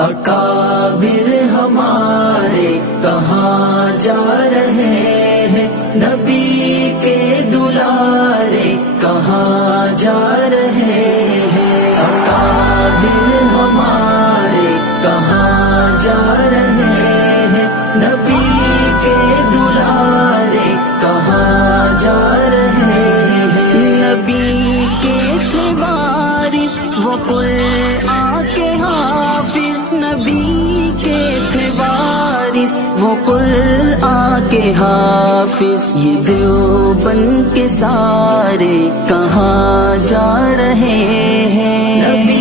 اکابر ہمارے کہاں جا رہے ہیں، نبی کے دلارے کہاں جا رہے ہیں، اکابر ہمارے کہاں جا رہے ہیں، نبی کے دلارے کہاں جا رہے ہیں۔ نبی کے تھے وارث وہ قرآن کے حافظ، نبی کے تھے وارث وہ قرآن کے حافظ، یہ دیوبند کے سارے کہاں جا رہے ہیں، نبی